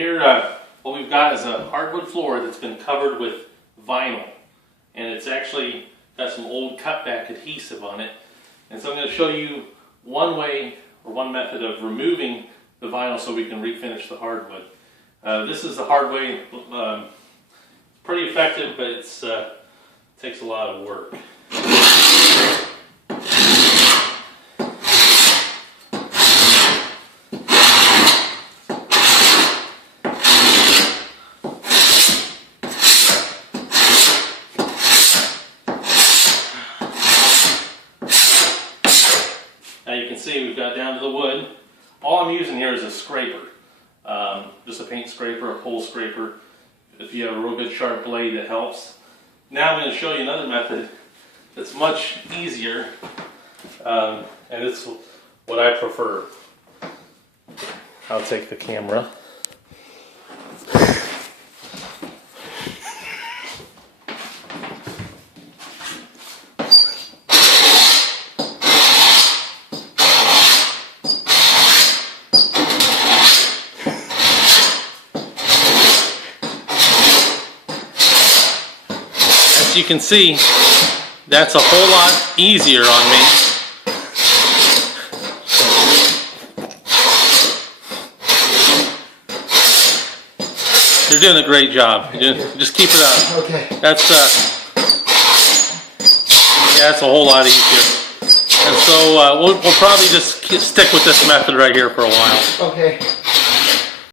here, what we've got is a hardwood floor that's been covered with vinyl. And it's actually got some old cutback adhesive on it. And so I'm going to show you one way, or one method of removing the vinyl so we can refinish the hardwood. This is the hard way. Pretty effective, but it takes a lot of work. Now you can see we've got down to the wood. All I'm using here is a scraper. Just a paint scraper, a pole scraper. If you have a real good sharp blade, it helps. Now I'm going to show you another method that's much easier, and it's what I prefer. I'll take the camera. As you can see, that's a whole lot easier on me. You're doing a great job. Just keep it up. Okay. That's yeah, it's a whole lot easier. And so we'll probably just stick with this method right here for a while. Okay.